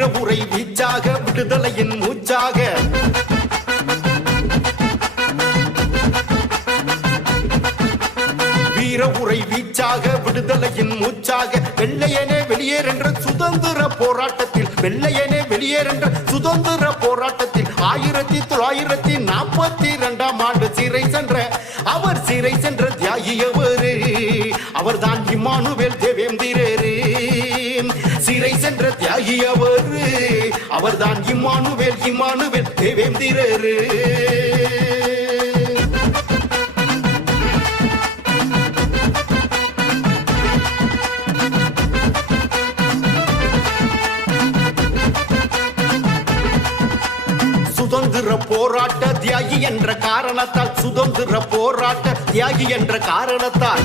வீரபுரை வீச்சாக விடுதலையின் மூச்சாக வீரபுரை வீச்சாக விடுதலையின் மூச்சாக வெள்ளையனே வெளியேறென்ற சுதந்திர போராட்டத்தில் வெள்ளையனே வெளியேறென்ற சுதந்திர போராட்டத்தில் 1942ஆம் ஆண்டு சிறை சென்ற அவர் சிறை சென்ற தியாகியவரே அவர்தான் இம்மானுவேல் தேவேந்திரரே சிறை சென்ற தியாகியவரே அவர்தான் இம்மானுவேல் தேவேந்திரரே சுதந்திர போராட்ட தியாகி என்ற காரணத்தால் சுதந்திர போராட்ட தியாகி என்ற காரணத்தால்